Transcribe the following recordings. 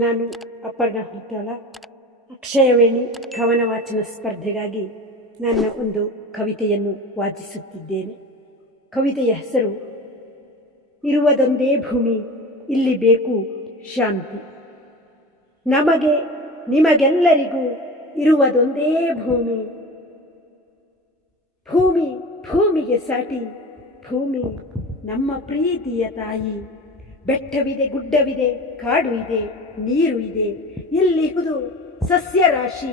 ನಾನು ಅಪರ್ಣ ಹುತ್ತಾಳ. ಅಕ್ಷಯವೇಣಿ ಕವನ ವಾಚನ ಸ್ಪರ್ಧೆಗಾಗಿ ನನ್ನ ಒಂದು ಕವಿತೆಯನ್ನು ವಾಚಿಸುತ್ತಿದ್ದೇನೆ. ಕವಿತೆಯ ಹೆಸರು ಇರುವುದೊಂದೇ ಭೂಮಿ, ಇಲ್ಲಿ ಬೇಕು ಶಾಂತಿ. ನಮಗೆ ನಿಮಗೆಲ್ಲರಿಗೂ ಇರುವುದೊಂದೇ ಭೂಮಿ. ಭೂಮಿ ಭೂಮಿಗೆ ಸಾಟಿ, ಭೂಮಿ ನಮ್ಮ ಪ್ರೀತಿಯ ತಾಯಿ. ಬೆಟ್ಟವಿದೆ, ಗುಡ್ಡವಿದೆ, ಕಾಡು ಇದೆ, ನೀರು ಇದೆ, ಇಲ್ಲಿಹುದು ಸಸ್ಯರಾಶಿ.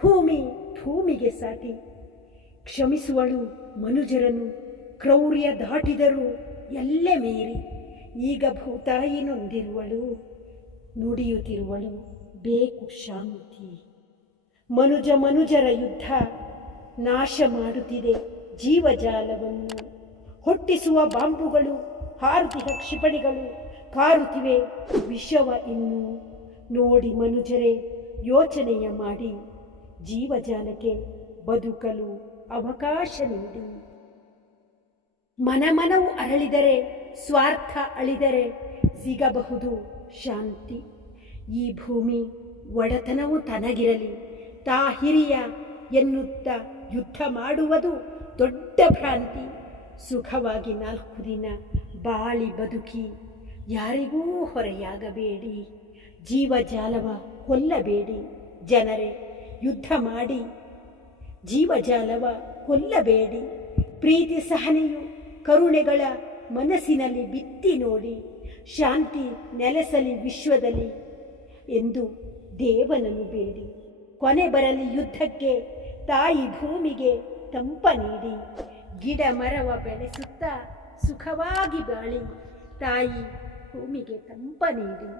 ಭೂಮಿ ಭೂಮಿಗೆ ಸಾಟಿ. ಕ್ಷಮಿಸುವಳು ಮನುಜರನು, ಕ್ರೌರ್ಯ ದಾಟಿದರು ಎಲ್ಲೆ ಮೀರಿ. ಈಗ ಭೂತಾಯಿ ನೊಂದಿರುವಳು, ನುಡಿಯುತ್ತಿರುವಳು ಬೇಕು ಶಾಂತಿ. ಮನುಜರ ಯುದ್ಧ ನಾಶ ಮಾಡುತ್ತಿದೆ ಜೀವಜಾಲವನ್ನು. ಹುಟ್ಟಿಸುವ ಬಾಂಬುಗಳು, ಹಾರುತ್ತಿಹ ಕ್ಷಿಪಣಿಗಳು, ಕಾರುತ್ತಿವೆ ವಿಷವ ಇನ್ನು. ನೋಡಿ ಮನುಜರೇ, ಯೋಚನೆಯ ಮಾಡಿ, ಜೀವಜಾಲಕ್ಕೆ ಬದುಕಲು ಅವಕಾಶ ನೀಡಿ. ಮನಮನವು ಅರಳಿದರೆ, ಸ್ವಾರ್ಥ ಅಳಿದರೆ ಸಿಗಬಹುದು ಶಾಂತಿ. ಈ ಭೂಮಿ ಒಡೆತನವು ತನಗಿರಲಿ, ತಾ ಹಿರಿಯ ಎನ್ನುತ್ತಾ ಯುದ್ಧ ಮಾಡುವುದು ದೊಡ್ಡ ಭ್ರಾಂತಿ. ಸುಖವಾಗಿ 4 ದಿನ ಬಾಳಿ ಬದುಕಿ, ಯಾರಿಗೂ ಹೊರೆಯಾಗಬೇಡಿ. ಜೀವಜಾಲವ ಕೊಲ್ಲಬೇಡಿ ಜನರೇ, ಯುದ್ಧ ಮಾಡಿ ಜೀವಜಾಲವ ಕೊಲ್ಲಬೇಡಿ. ಪ್ರೀತಿ ಸಹನೆಯು ಕರುಣೆಗಳ ಮನಸ್ಸಿನಲ್ಲಿ ಬಿತ್ತಿ ನೋಡಿ. ಶಾಂತಿ ನೆಲೆಸಲಿ ವಿಶ್ವದಲ್ಲಿ ಎಂದು ದೇವನನ್ನು ಬೇಡಿ. ಕೊನೆ ಬರಲಿ ಯುದ್ಧಕ್ಕೆ, ತಾಯಿ ಭೂಮಿಗೆ ತಂಪ ನೀಡಿ. ಗಿಡ ಮರವ ಬೆಳೆಸುತ್ತಾ ಸುಖವಾಗಿ ಬಾಳಿ, ತಾಯಿ ಭೂಮಿಗೆ ತಂಪ ನೀಡಿ.